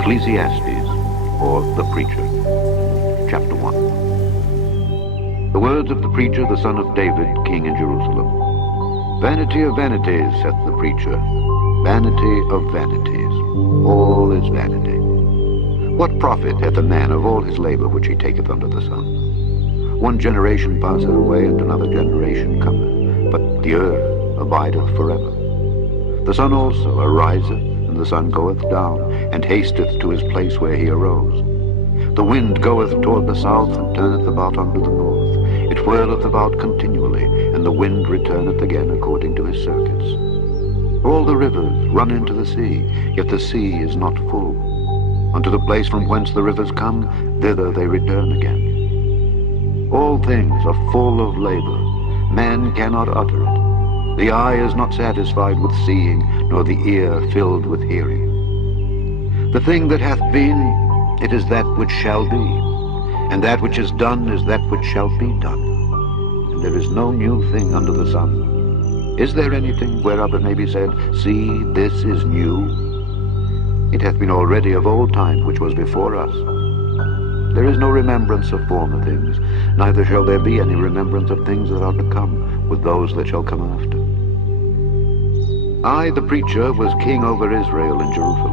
Ecclesiastes, or the Preacher, Chapter 1. The words of the preacher, the son of David, king in Jerusalem. Vanity of vanities, saith the preacher, vanity of vanities, all is vanity. What profit hath a man of all his labor which he taketh under the sun? One generation passeth away, and another generation cometh, but the earth abideth forever. The sun also ariseth, and the sun goeth down, and hasteth to his place where he arose. The wind goeth toward the south, and turneth about unto the north. It whirleth about continually, and the wind returneth again according to his circuits. All the rivers run into the sea, yet the sea is not full. Unto the place from whence the rivers come, thither they return again. All things are full of labor. Man cannot utter it. The eye is not satisfied with seeing, nor the ear filled with hearing. The thing that hath been, it is that which shall be, and that which is done is that which shall be done. And there is no new thing under the sun. Is there anything whereof it may be said, See, this is new? It hath been already of old time which was before us. There is no remembrance of former things, neither shall there be any remembrance of things that are to come with those that shall come after. I, the preacher, was king over Israel in Jerusalem.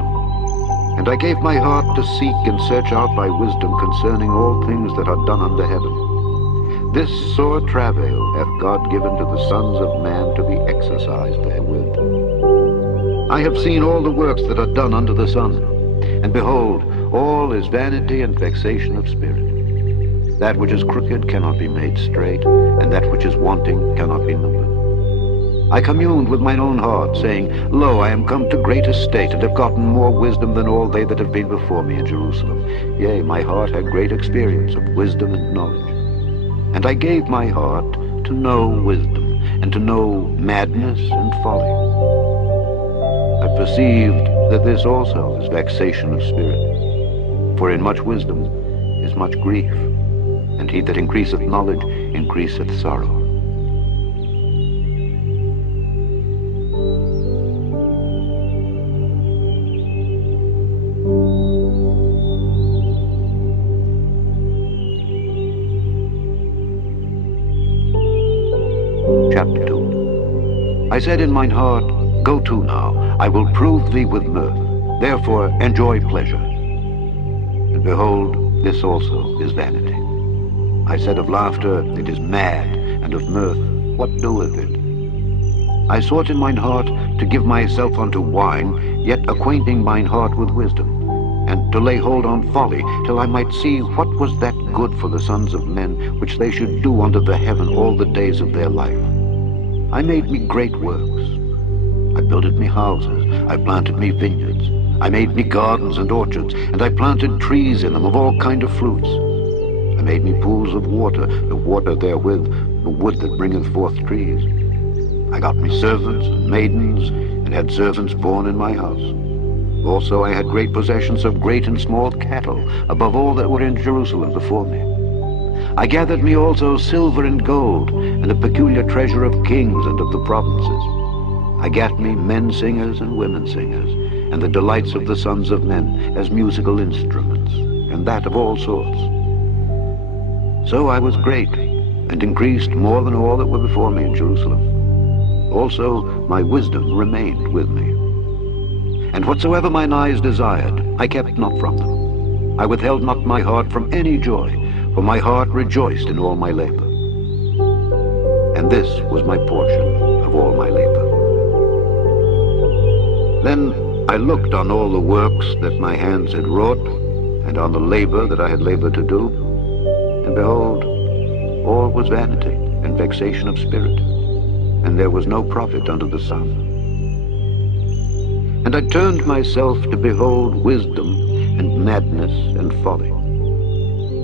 And I gave my heart to seek and search out by wisdom concerning all things that are done under heaven. This sore travail hath God given to the sons of man to be exercised therewith. I have seen all the works that are done under the sun, and behold, all is vanity and vexation of spirit. That which is crooked cannot be made straight, and that which is wanting cannot be numbered. I communed with mine own heart, saying, Lo, I am come to great estate, and have gotten more wisdom than all they that have been before me in Jerusalem. Yea, my heart had great experience of wisdom and knowledge. And I gave my heart to know wisdom, and to know madness and folly. I perceived that this also is vexation of spirit. For in much wisdom is much grief, and he that increaseth knowledge increaseth sorrow. Chapter 2. I said in mine heart, Go to now, I will prove thee with mirth. Therefore enjoy pleasure. And behold, this also is vanity. I said of laughter, It is mad, and of mirth, what doeth it? I sought in mine heart to give myself unto wine, yet acquainting mine heart with wisdom, and to lay hold on folly, till I might see what was that good for the sons of men, which they should do under the heaven all the days of their life. I made me great works. I builded me houses, I planted me vineyards. I made me gardens and orchards, and I planted trees in them of all kind of fruits. I made me pools of water, the water therewith, the wood that bringeth forth trees. I got me servants and maidens, and had servants born in my house. Also I had great possessions of great and small cattle, above all that were in Jerusalem before me. I gathered me also silver and gold, and a peculiar treasure of kings and of the provinces. I gat me men singers and women singers, and the delights of the sons of men as musical instruments, and that of all sorts. So I was great, and increased more than all that were before me in Jerusalem. Also my wisdom remained with me. And whatsoever mine eyes desired, I kept not from them. I withheld not my heart from any joy, for my heart rejoiced in all my labor. And this was my portion of all my labor. Then I looked on all the works that my hands had wrought, and on the labor that I had labored to do, and behold, all was vanity and vexation of spirit, and there was no profit under the sun. And I turned myself to behold wisdom and madness and folly.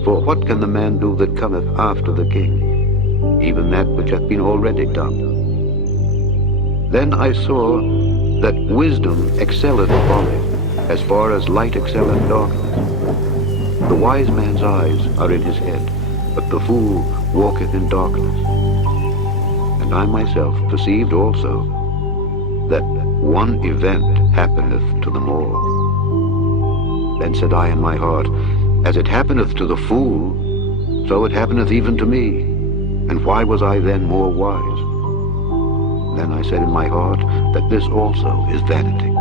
For what can the man do that cometh after the king? Even that which hath been already done. Then I saw that wisdom excelleth folly, as far as light excelleth darkness. The wise man's eyes are in his head, but the fool walketh in darkness. And I myself perceived also that one event happeneth to them all. Then said I in my heart, As it happeneth to the fool, so it happeneth even to me. And why was I then more wise? Then I said in my heart that this also is vanity.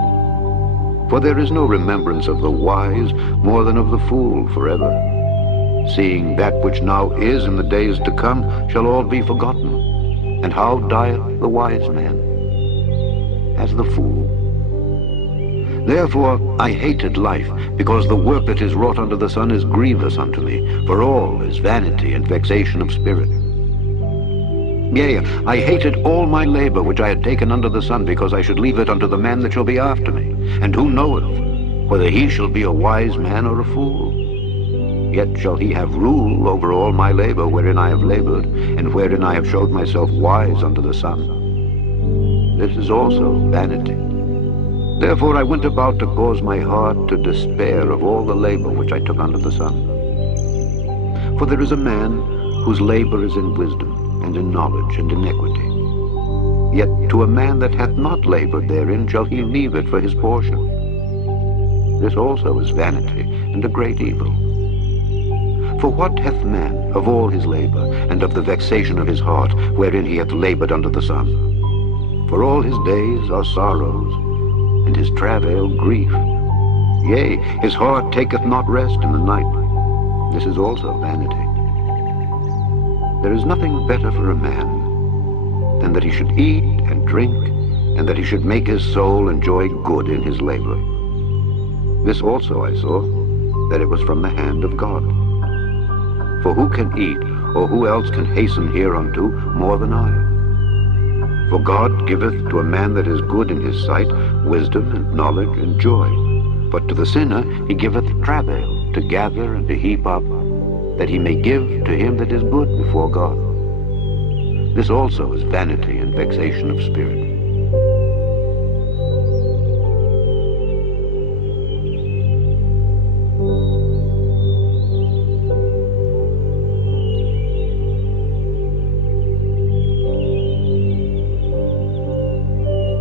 For there is no remembrance of the wise more than of the fool forever. Seeing that which now is in the days to come shall all be forgotten. And how dieth the wise man? As the fool. Therefore I hated life, because the work that is wrought under the sun is grievous unto me, for all is vanity and vexation of spirit. Yea, I hated all my labor which I had taken under the sun, because I should leave it unto the man that shall be after me. And who knoweth whether he shall be a wise man or a fool? Yet shall he have rule over all my labor wherein I have labored, and wherein I have showed myself wise under the sun. This is also vanity. Therefore I went about to cause my heart to despair of all the labor which I took under the sun. For there is a man whose labor is in wisdom, and in knowledge, and in equity. Yet to a man that hath not labored therein shall he leave it for his portion. This also is vanity, and a great evil. For what hath man of all his labor, and of the vexation of his heart, wherein he hath labored under the sun? For all his days are sorrows, and his travail grief. Yea, his heart taketh not rest in the night. This is also vanity. There is nothing better for a man than that he should eat and drink, and that he should make his soul enjoy good in his labor. This also I saw, that it was from the hand of God. For who can eat, or who else can hasten hereunto more than I? For God giveth to a man that is good in his sight wisdom and knowledge and joy. But to the sinner he giveth travail, to gather and to heap up, that he may give to him that is good before God. This also is vanity and vexation of spirit.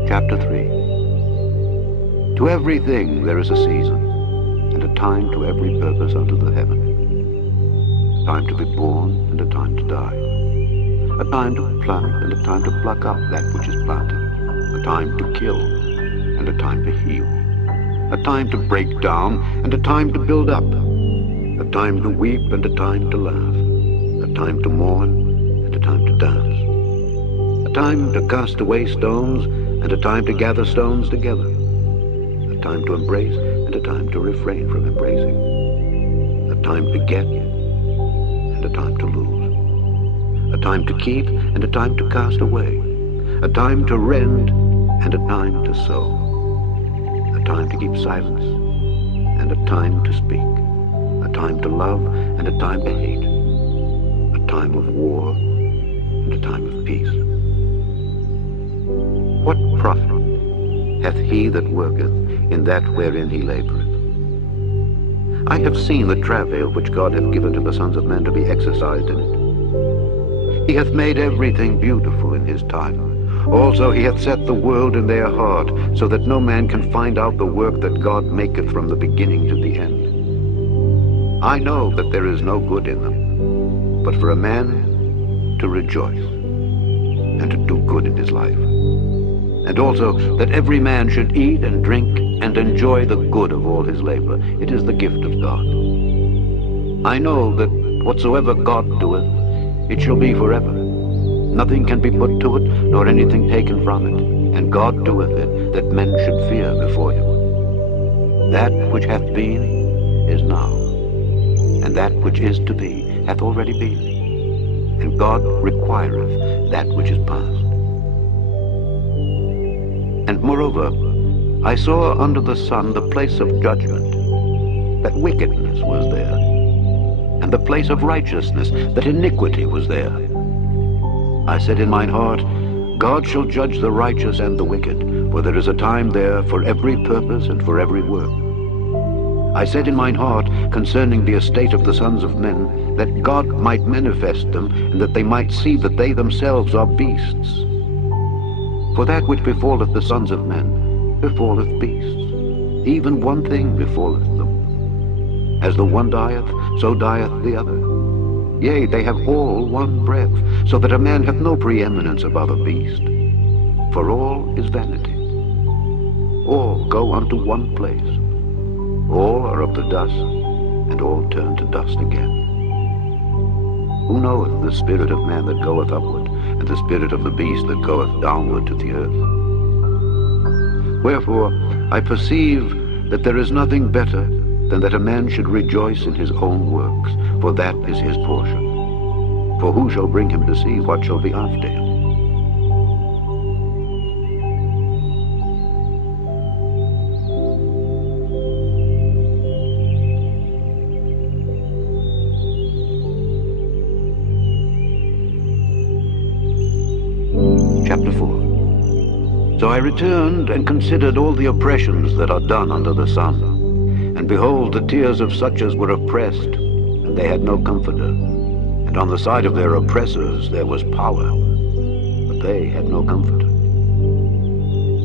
Chapter 3. To everything there is a season, and a time to every purpose under the heaven. A time to be born, and a time to die. A time to plant, and a time to pluck up that which is planted. A time to kill, and a time to heal. A time to break down, and a time to build up. A time to weep, and a time to laugh. A time to mourn, and a time to dance. A time to cast away stones, and a time to gather stones together. A time to embrace, and a time to refrain from embracing. A time to get, and a time to lose. A time to keep, and a time to cast away. A time to rend, and a time to sow. A time to keep silence, and a time to speak. A time to love, and a time to hate. A time of war, and a time of peace. What profit hath he that worketh in that wherein he laboureth? I have seen the travail which God hath given to the sons of men to be exercised in it. He hath made everything beautiful in his time. Also he hath set the world in their heart, so that no man can find out the work that God maketh from the beginning to the end. I know that there is no good in them, but for a man to rejoice, and to do good in his life. And also that every man should eat and drink and enjoy the good of all his labor. It is the gift of God. I know that whatsoever God doeth, it shall be forever. Nothing can be put to it, nor anything taken from it. And God doeth it, that men should fear before him. That which hath been is now, and that which is to be hath already been. And God requireth that which is past. And moreover, I saw under the sun the place of judgment, that wickedness was there, and the place of righteousness, that iniquity was there. I said in mine heart, God shall judge the righteous and the wicked, for there is a time there for every purpose and for every work. I said in mine heart concerning the estate of the sons of men, that God might manifest them, and that they might see that they themselves are beasts. For that which befalleth the sons of men befalleth beasts. Even one thing befalleth them. As the one dieth, so dieth the other. Yea, they have all one breath, so that a man hath no preeminence above a beast. For all is vanity. All go unto one place. All are of the dust, and all turn to dust again. Who knoweth the spirit of man that goeth upward, and the spirit of the beast that goeth downward to the earth? Wherefore I perceive that there is nothing better than that a man should rejoice in his own works, for that is his portion. For who shall bring him to see what shall be after him? Chapter 4. So I returned and considered all the oppressions that are done under the sun. And behold, the tears of such as were oppressed, and they had no comforter. And on the side of their oppressors there was power, but they had no comforter.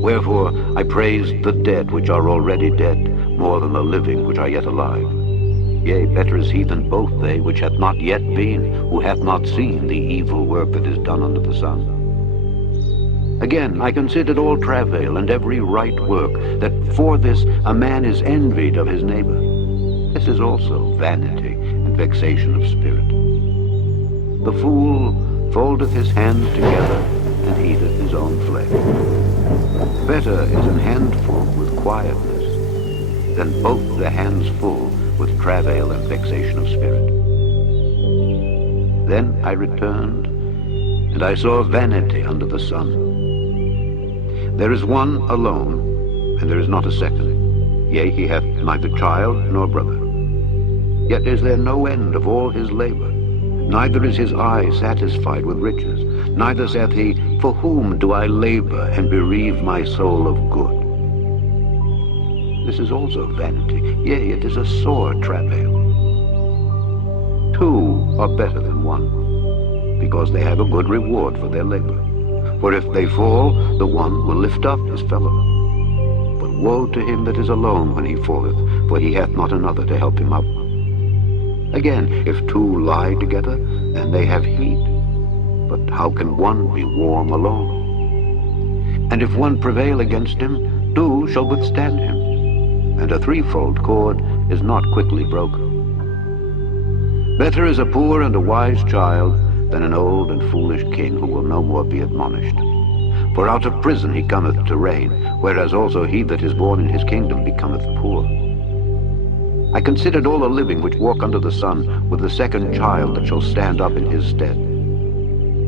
Wherefore I praised the dead which are already dead, more than the living which are yet alive. Yea, better is he than both they which hath not yet been, who hath not seen the evil work that is done under the sun. Again, I considered all travail and every right work, that for this a man is envied of his neighbor. This is also vanity and vexation of spirit. The fool foldeth his hands together and eateth his own flesh. Better is an handful with quietness than both the hands full with travail and vexation of spirit. Then I returned, and I saw vanity under the sun. There is one alone, and there is not a second. Yea, he hath neither child nor brother. Yet is there no end of all his labor. Neither is his eye satisfied with riches. Neither saith he, for whom do I labor and bereave my soul of good? This is also vanity. Yea, it is a sore travail. Two are better than one, because they have a good reward for their labor. For if they fall, the one will lift up his fellow. But woe to him that is alone when he falleth, for he hath not another to help him up. Again, if two lie together, then they have heat. But how can one be warm alone? And if one prevail against him, two shall withstand him. And a threefold cord is not quickly broken. Better is a poor and a wise child than an old and foolish king who will no more be admonished. For out of prison he cometh to reign, whereas also he that is born in his kingdom becometh poor. I considered all the living which walk under the sun with the second child that shall stand up in his stead.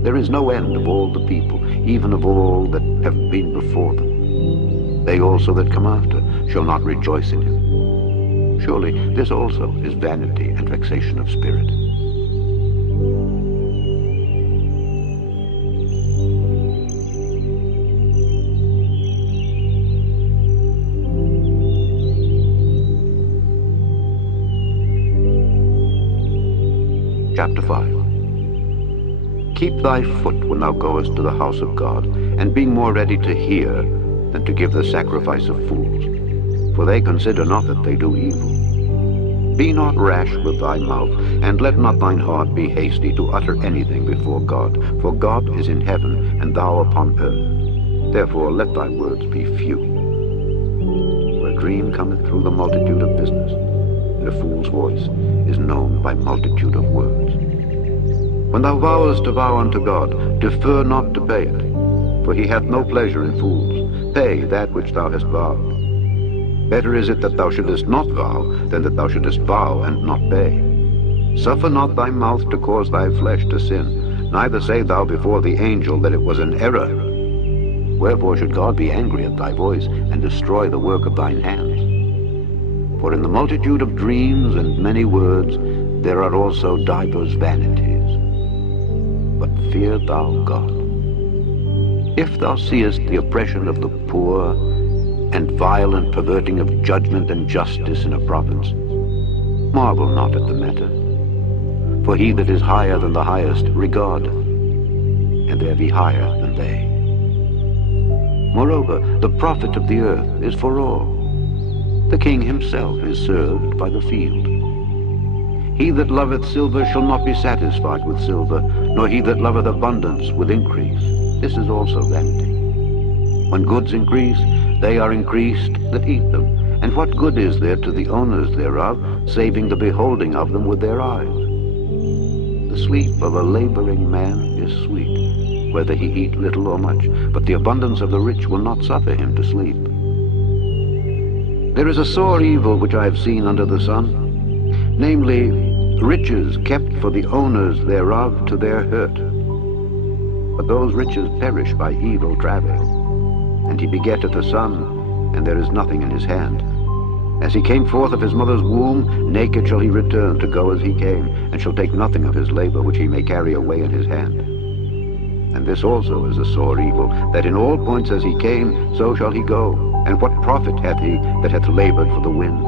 There is no end of all the people, even of all that have been before them. They also that come after shall not rejoice in him. Surely this also is vanity and vexation of spirit. Chapter 5. Keep thy foot when thou goest to the house of God, and be more ready to hear than to give the sacrifice of fools, for they consider not that they do evil. Be not rash with thy mouth, and let not thine heart be hasty to utter anything before God, for God is in heaven, and thou upon earth. Therefore let thy words be few. For a dream cometh through the multitude of business, and a fool's voice is known by multitude of words. When thou vowest a vow unto God, defer not to pay it, for he hath no pleasure in fools. Pay that which thou hast vowed. Better is it that thou shouldest not vow, than that thou shouldest vow and not pay. Suffer not thy mouth to cause thy flesh to sin, neither say thou before the angel that it was an error. Wherefore should God be angry at thy voice, and destroy the work of thine hands? For in the multitude of dreams and many words there are also divers vanities. But fear thou God. If thou seest the oppression of the poor, and violent perverting of judgment and justice in a province, marvel not at the matter. For he that is higher than the highest regardeth, and there be higher than they. Moreover, the profit of the earth is for all. The king himself is served by the field. He that loveth silver shall not be satisfied with silver, nor he that loveth abundance with increase. This is also vanity. When goods increase, they are increased that eat them. And what good is there to the owners thereof, saving the beholding of them with their eyes? The sleep of a laboring man is sweet, whether he eat little or much, but the abundance of the rich will not suffer him to sleep. There is a sore evil which I have seen under the sun, namely, riches kept for the owners thereof to their hurt. But those riches perish by evil travail. And he begetteth a son, and there is nothing in his hand. As he came forth of his mother's womb, naked shall he return to go as he came, and shall take nothing of his labor which he may carry away in his hand. And this also is a sore evil, that in all points as he came, so shall he go. And what profit hath he that hath labored for the wind?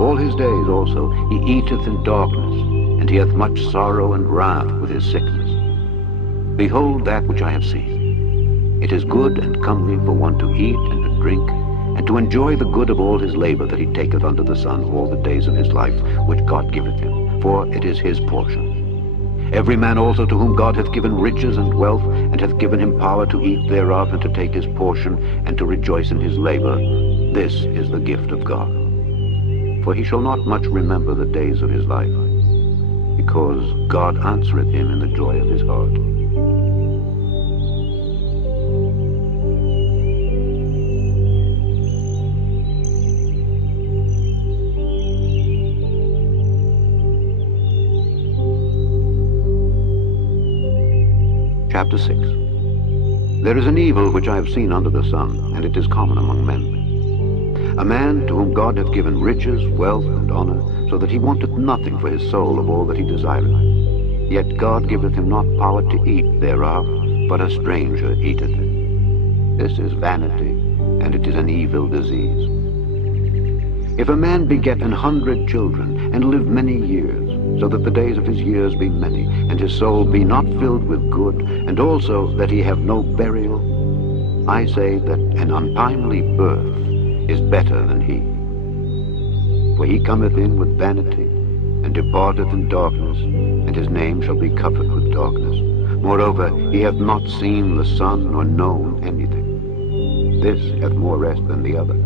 All his days also he eateth in darkness, and he hath much sorrow and wrath with his sickness. Behold that which I have seen. It is good and comely for one to eat and to drink, and to enjoy the good of all his labor that he taketh under the sun all the days of his life, which God giveth him, for it is his portion. Every man also to whom God hath given riches and wealth, and hath given him power to eat thereof, and to take his portion, and to rejoice in his labor, this is the gift of God. For he shall not much remember the days of his life, because God answereth him in the joy of his heart. Chapter 6. There is an evil which I have seen under the sun, and it is common among men. A man to whom God hath given riches, wealth, and honor, so that he wanteth nothing for his soul of all that he desireth. Yet God giveth him not power to eat thereof, but a stranger eateth it. This is vanity, and it is an evil disease. If a man beget 100 children, and live many years, so that the days of his years be many, and his soul be not filled with good, and also that he have no burial, I say that an untimely birth is better than he. For he cometh in with vanity, and departeth in darkness, and his name shall be covered with darkness. Moreover, he hath not seen the sun, nor known anything. This hath more rest than the other.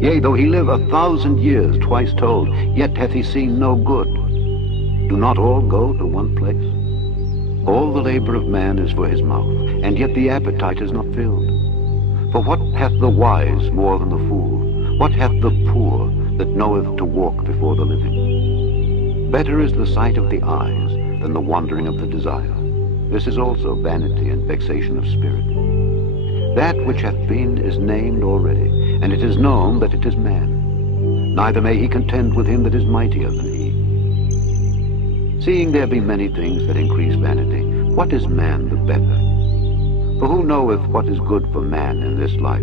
Yea, though he live 1,000 years, twice told, yet hath he seen no good. Do not all go to one place? All the labor of man is for his mouth, and yet the appetite is not filled. For what hath the wise more than the fool? What hath the poor that knoweth to walk before the living? Better is the sight of the eyes than the wandering of the desire. This is also vanity and vexation of spirit. That which hath been is named already, and it is known that it is man. Neither may he contend with him that is mightier than he. Seeing there be many things that increase vanity, what is man the better? For who knoweth what is good for man in this life?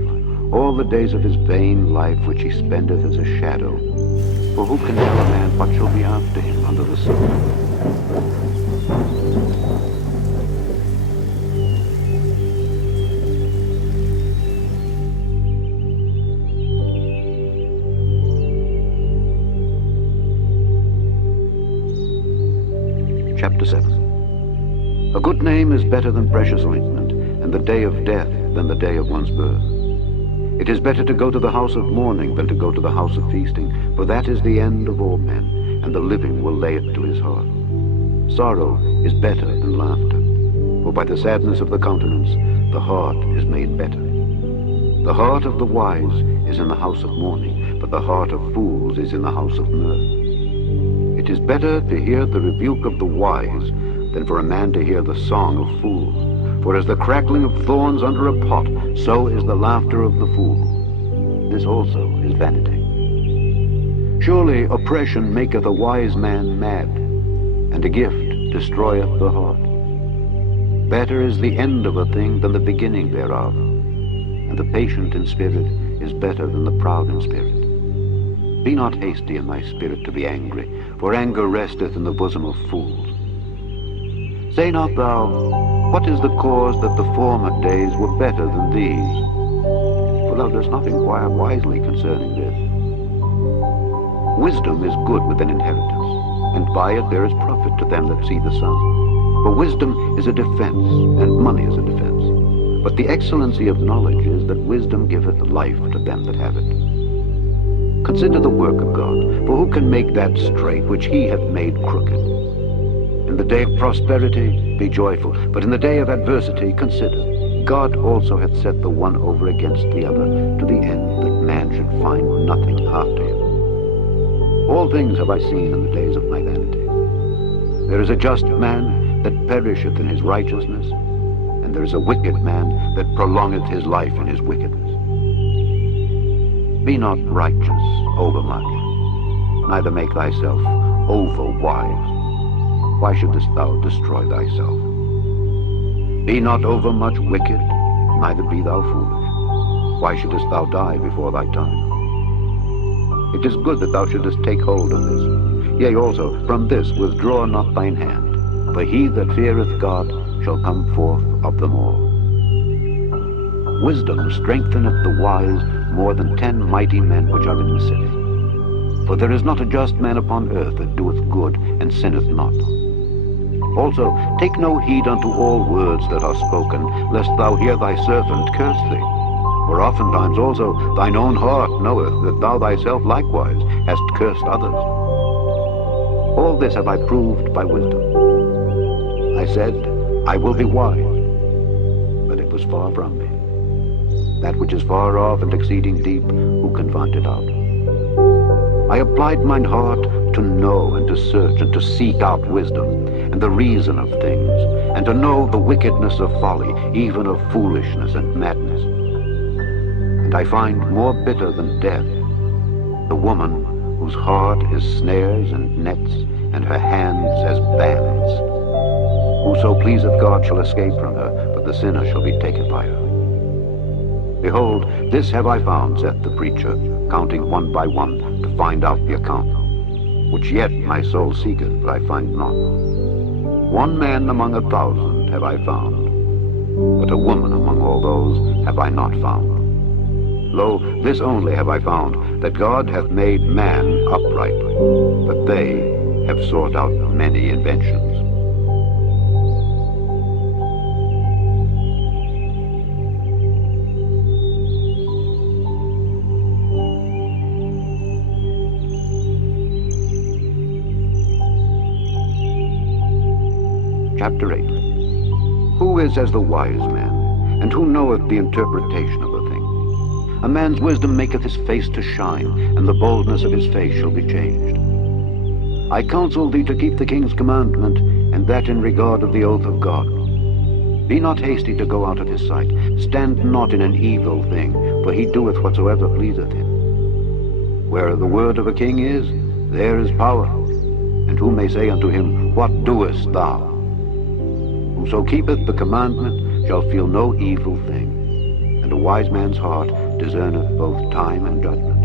All the days of his vain life which he spendeth as a shadow. For who can tell a man what shall be after him under the sun? Chapter 7. A good name is better than precious ointment, and the day of death than the day of one's birth. It is better to go to the house of mourning than to go to the house of feasting, for that is the end of all men, and the living will lay it to his heart. Sorrow is better than laughter, for by the sadness of the countenance the heart is made better. The heart of the wise is in the house of mourning, but the heart of fools is in the house of mirth. It is better to hear the rebuke of the wise than for a man to hear the song of fools. For as the crackling of thorns under a pot, so is the laughter of the fool. This also is vanity. Surely oppression maketh a wise man mad, and a gift destroyeth the heart. Better is the end of a thing than the beginning thereof, and the patient in spirit is better than the proud in spirit. Be not hasty in thy spirit to be angry, for anger resteth in the bosom of fools. Say not thou, what is the cause that the former days were better than these? For thou dost not inquire wisely concerning this. Wisdom is good with an inheritance, and by it there is profit to them that see the sun. For wisdom is a defense, and money is a defense. But the excellency of knowledge is that wisdom giveth life to them that have it. Consider the work of God, for who can make that straight which he hath made crooked? In the day of prosperity be joyful, but in the day of adversity consider. God also hath set the one over against the other, to the end that man should find nothing after him. All things have I seen in the days of my vanity. There is a just man that perisheth in his righteousness, and there is a wicked man that prolongeth his life in his wickedness. Be not righteous overmuch, neither make thyself overwise. Why shouldest thou destroy thyself? Be not overmuch wicked, neither be thou foolish. Why shouldest thou die before thy time? It is good that thou shouldest take hold of this. Yea, also, from this withdraw not thine hand, for he that feareth God shall come forth of them all. Wisdom strengtheneth the wise more than 10 mighty men which are in the city. For there is not a just man upon earth that doeth good and sinneth not. Also, take no heed unto all words that are spoken, lest thou hear thy servant curse thee. For oftentimes also thine own heart knoweth that thou thyself likewise hast cursed others. All this have I proved by wisdom. I said, I will be wise, but it was far from me. That which is far off and exceeding deep, who can find it out? I applied mine heart to know and to search and to seek out wisdom, and the reason of things, and to know the wickedness of folly, even of foolishness and madness. And I find more bitter than death the woman whose heart is snares and nets, and her hands as bands. Whoso pleaseth God shall escape from her, but the sinner shall be taken by her. Behold, this have I found, saith the preacher, counting one by one, to find out the account, which yet my soul seeketh, but I find not. One man among 1,000 have I found, but a woman among all those have I not found. Lo, this only have I found, that God hath made man upright, but they have sought out many inventions. Chapter 8. Who is as the wise man, and who knoweth the interpretation of a thing? A man's wisdom maketh his face to shine, and the boldness of his face shall be changed. I counsel thee to keep the king's commandment, and that in regard of the oath of God. Be not hasty to go out of his sight. Stand not in an evil thing, for he doeth whatsoever pleaseth him. Where the word of a king is, there is power. And who may say unto him, What doest thou? Whoso keepeth the commandment shall feel no evil thing, and a wise man's heart discerneth both time and judgment.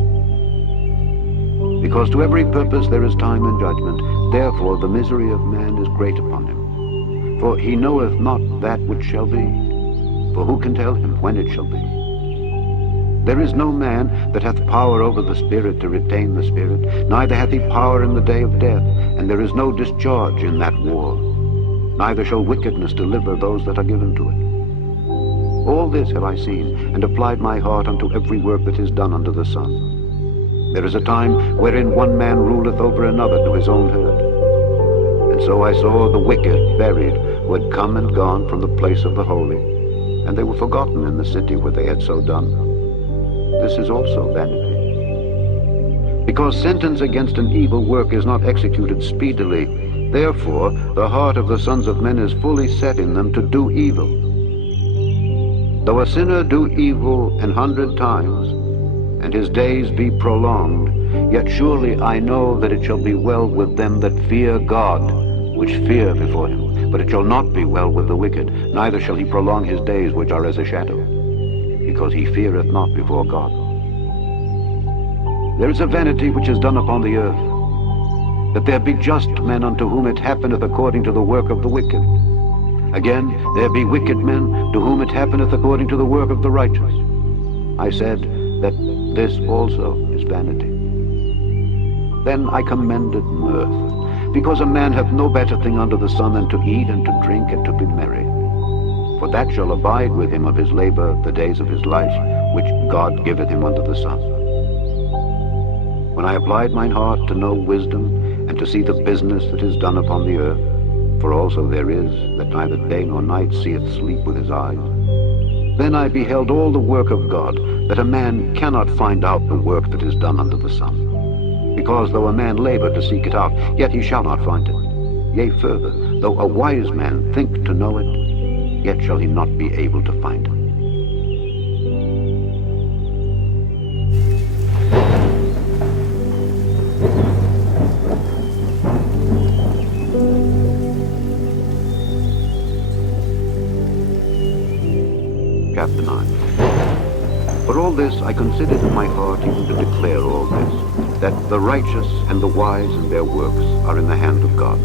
Because to every purpose there is time and judgment, therefore the misery of man is great upon him. For he knoweth not that which shall be, for who can tell him when it shall be? There is no man that hath power over the spirit to retain the spirit, neither hath he power in the day of death, and there is no discharge in that war. Neither shall wickedness deliver those that are given to it. All this have I seen, and applied my heart unto every work that is done under the sun. There is a time wherein one man ruleth over another to his own hurt. And so I saw the wicked buried, who had come and gone from the place of the holy, and they were forgotten in the city where they had so done. This is also vanity. Because sentence against an evil work is not executed speedily, therefore the heart of the sons of men is fully set in them to do evil. Though a sinner do evil 100 times, and his days be prolonged, yet surely I know that it shall be well with them that fear God, which fear before him. But it shall not be well with the wicked, neither shall he prolong his days which are as a shadow, because he feareth not before God. There is a vanity which is done upon the earth, that there be just men unto whom it happeneth according to the work of the wicked. Again, there be wicked men to whom it happeneth according to the work of the righteous. I said that this also is vanity. Then I commended mirth, because a man hath no better thing under the sun than to eat and to drink and to be merry. For that shall abide with him of his labor the days of his life, which God giveth him under the sun. When I applied mine heart to know wisdom, and to see the business that is done upon the earth, for also there is that neither day nor night seeth sleep with his eyes, then I beheld all the work of God, that a man cannot find out the work that is done under the sun. Because though a man labor to seek it out, yet he shall not find it. Yea, further, though a wise man think to know it, yet shall he not be able to find it. Chapter 9. For all this I considered in my heart even to declare all this, that the righteous and the wise in their works are in the hand of God.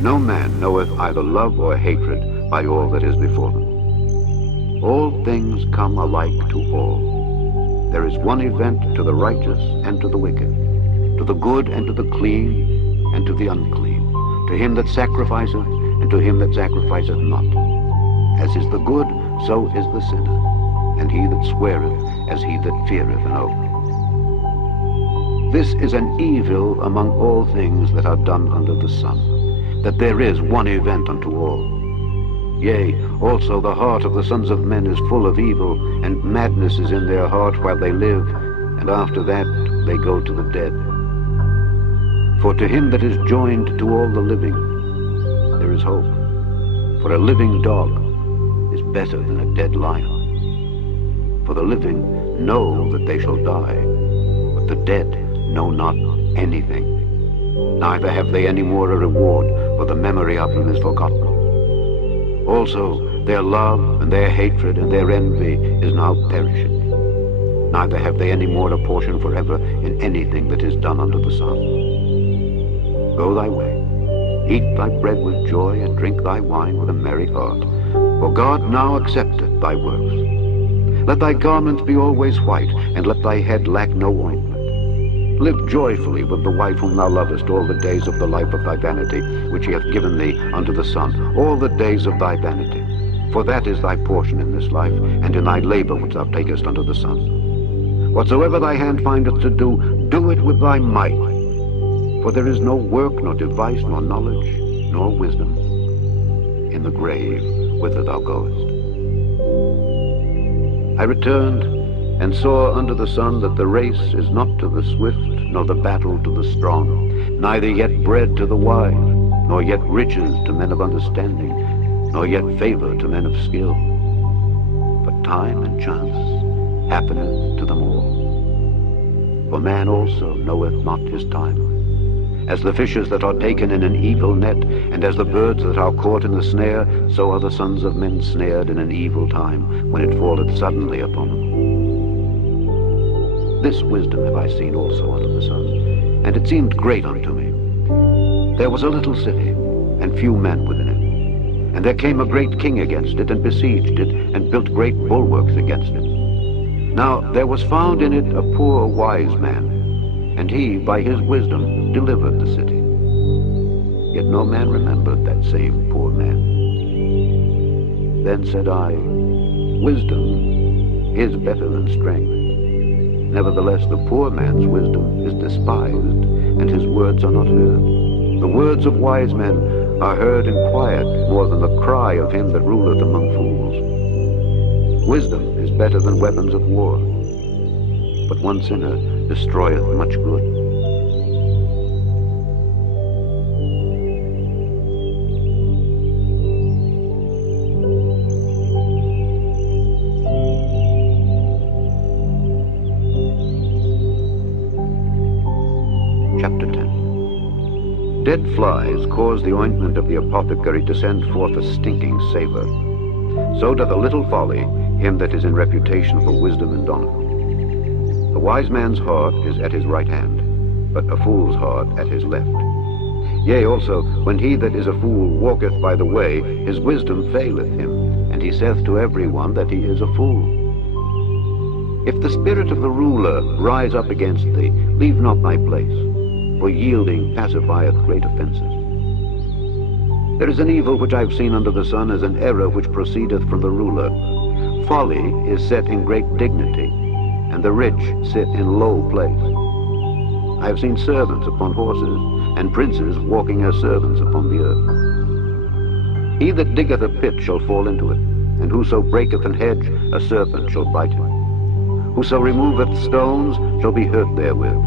No man knoweth either love or hatred by all that is before them. All things come alike to all. There is one event to the righteous and to the wicked, to the good and to the clean and to the unclean, to him that sacrificeth and to him that sacrificeth not. As is the good, so is the sinner, and he that sweareth as he that feareth an oath. This is an evil among all things that are done under the sun, that there is one event unto all. Yea, also the heart of the sons of men is full of evil, and madness is in their heart while they live, and after that they go to the dead. For to him that is joined to all the living, there is hope. For a living dog is better than a dead lion. For the living know that they shall die, but the dead know not anything. Neither have they any more a reward, for the memory of them is forgotten. Also their love and their hatred and their envy is now perishing. Neither have they any more a portion forever in anything that is done under the sun. Go thy way, eat thy bread with joy, and drink thy wine with a merry heart, for God now accepteth thy works. Let thy garments be always white, and let thy head lack no ointment. Live joyfully with the wife whom thou lovest all the days of the life of thy vanity, which he hath given thee unto the sun, all the days of thy vanity. For that is thy portion in this life, and in thy labor which thou takest under the sun. Whatsoever thy hand findeth to do, do it with thy might. For there is no work, nor device, nor knowledge, nor wisdom in the grave whither thou goest. I returned and saw under the sun that the race is not to the swift, nor the battle to the strong, neither yet bread to the wise, nor yet riches to men of understanding, nor yet favor to men of skill. But time and chance happeneth to them all. For man also knoweth not his time. As the fishes that are taken in an evil net, and as the birds that are caught in the snare, so are the sons of men snared in an evil time, when it falleth suddenly upon them. This wisdom have I seen also under the sun, and it seemed great unto me. There was a little city, and few men within it. And there came a great king against it, and besieged it, and built great bulwarks against it. Now there was found in it a poor wise man, and he, by his wisdom, delivered the city. Yet no man remembered that same poor man. Then said I, wisdom is better than strength. Nevertheless, the poor man's wisdom is despised, and his words are not heard. The words of wise men are heard in quiet more than the cry of him that ruleth among fools. Wisdom is better than weapons of war, but one sinner destroyeth much good. Chapter 10. Dead flies cause the ointment of the apothecary to send forth a stinking savour. So doth a little folly him that is in reputation for wisdom and honour. A wise man's heart is at his right hand, but a fool's heart at his left. Yea, also, when he that is a fool walketh by the way, his wisdom faileth him, and he saith to every one that he is a fool. If the spirit of the ruler rise up against thee, leave not thy place. for yielding pacifieth great offenses. There is an evil which I have seen under the sun, as an error which proceedeth from the ruler. Folly is set in great dignity, and the rich sit in low place. I have seen servants upon horses, and princes walking as servants upon the earth. He that diggeth a pit shall fall into it, and whoso breaketh an hedge, a serpent shall bite him. Whoso removeth stones shall be hurt therewith,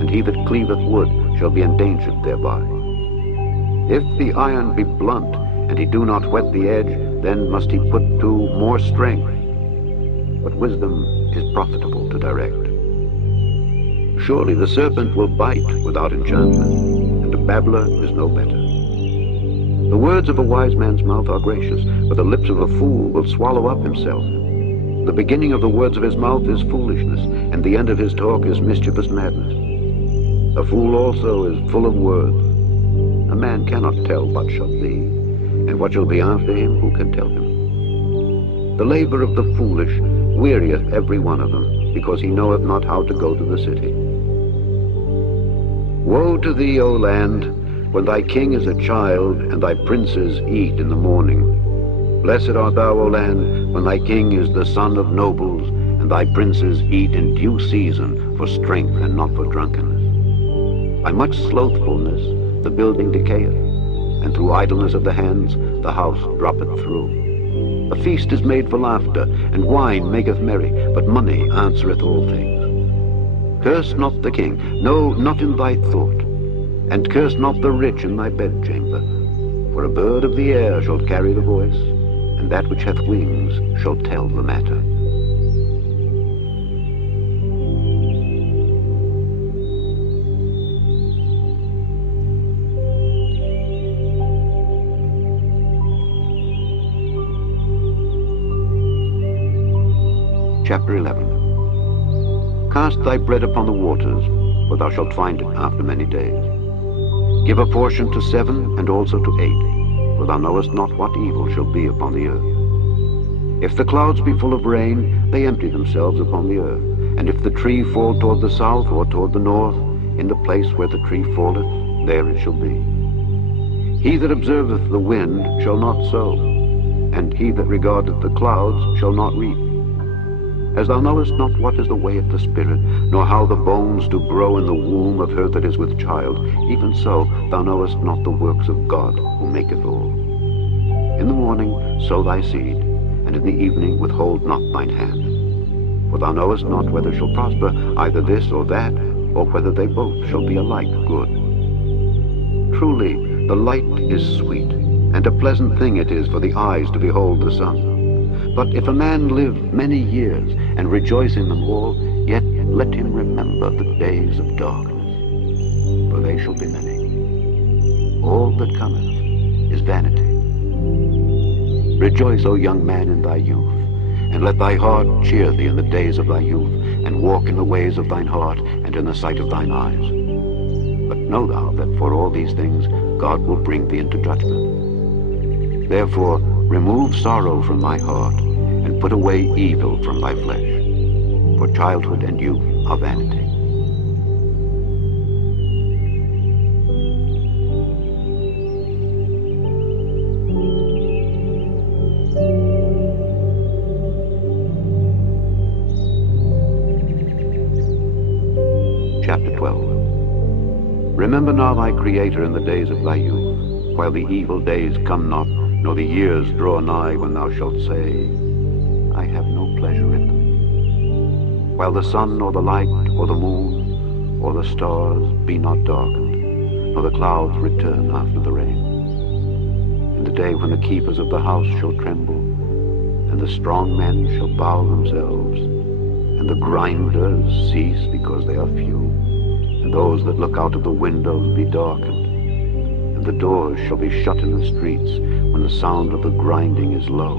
and he that cleaveth wood shall be endangered thereby. If the iron be blunt, and he do not whet the edge, then must he put to more strength. But wisdom is profitable to direct. Surely the serpent will bite without enchantment, and a babbler is no better. The words of a wise man's mouth are gracious, but the lips of a fool will swallow up himself. The beginning of the words of his mouth is foolishness, and the end of his talk is mischievous madness. A fool also is full of words. A man cannot tell what shall be, and what shall be after him, who can tell him? The labor of the foolish wearieth every one of them, because he knoweth not how to go to the city. Woe to thee, O land, when thy king is a child, and thy princes eat in the morning. Blessed art thou, O land, when thy king is the son of nobles, and thy princes eat in due season, for strength and not for drunkenness. By much slothfulness the building decayeth, and through idleness of the hands the house droppeth through. A feast is made for laughter, and wine maketh merry, but money answereth all things. Curse not the king, no, not in thy thought, and curse not the rich in thy bedchamber. For a bird of the air shall carry the voice, and that which hath wings shall tell the matter. Chapter 11. Cast thy bread upon the waters, for thou shalt find it after many days. Give a portion to 7 and also to 8, for thou knowest not what evil shall be upon the earth. If the clouds be full of rain, they empty themselves upon the earth. And if the tree fall toward the south or toward the north, in the place where the tree falleth, there it shall be. He that observeth the wind shall not sow, and he that regardeth the clouds shall not reap. As thou knowest not what is the way of the Spirit, nor how the bones do grow in the womb of her that is with child, even so thou knowest not the works of God, who maketh all. In the morning sow thy seed, and in the evening withhold not thine hand. For thou knowest not whether shall prosper either this or that, or whether they both shall be alike good. Truly the light is sweet, and a pleasant thing it is for the eyes to behold the sun. But if a man live many years, and rejoice in them all, yet let him remember the days of darkness, for they shall be many. All that cometh is vanity. Rejoice, O young man, in thy youth, and let thy heart cheer thee in the days of thy youth, and walk in the ways of thine heart, and in the sight of thine eyes. But know thou that for all these things God will bring thee into judgment. Therefore remove sorrow from thy heart, and put away evil from thy flesh. For childhood and youth are vanity. Chapter 12. Remember now thy Creator in the days of thy youth, while the evil days come not, nor the years draw nigh, when thou shalt say, I have no pleasure in them. While the sun, or the light, or the moon, or the stars be not darkened, nor the clouds return after the rain. In the day when the keepers of the house shall tremble, and the strong men shall bow themselves, and the grinders cease because they are few, and those that look out of the windows be darkened, and the doors shall be shut in the streets, when the sound of the grinding is low.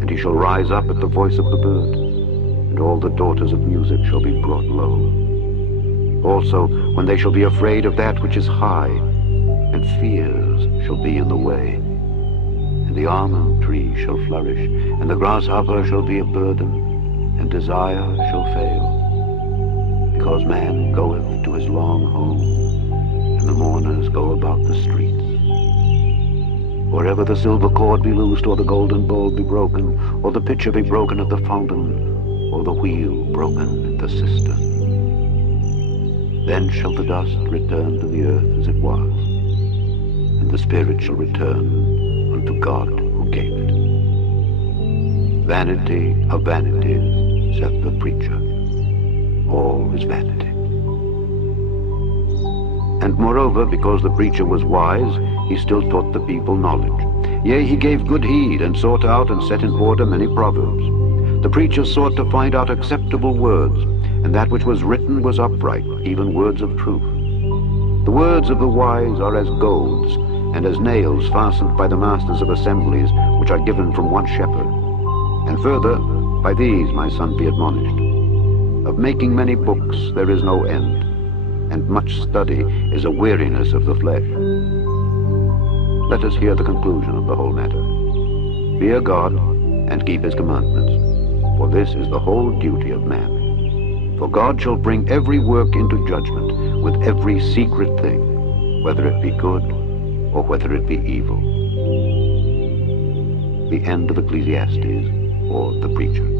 And he shall rise up at the voice of the bird, and all the daughters of music shall be brought low. Also, when they shall be afraid of that which is high, and fears shall be in the way. And the almond tree shall flourish, and the grasshopper shall be a burden, and desire shall fail. Because man goeth to his long home, the mourners go about the streets. Wherever the silver cord be loosed, or the golden bowl be broken, or the pitcher be broken at the fountain, or the wheel broken at the cistern, then shall the dust return to the earth as it was, and the spirit shall return unto God who gave it. Vanity of vanities, saith the preacher. All is vanity. And moreover, because the preacher was wise, he still taught the people knowledge. Yea, he gave good heed, and sought out and set in order many proverbs. The preacher sought to find out acceptable words, and that which was written was upright, even words of truth. The words of the wise are as golds, and as nails fastened by the masters of assemblies, which are given from one shepherd. And further, by these, my son, be admonished. Of making many books there is no end, and much study is a weariness of the flesh. Let us hear the conclusion of the whole matter. Fear God, and keep his commandments, for this is the whole duty of man. For God shall bring every work into judgment with every secret thing, whether it be good or whether it be evil. The end of Ecclesiastes, or the preacher.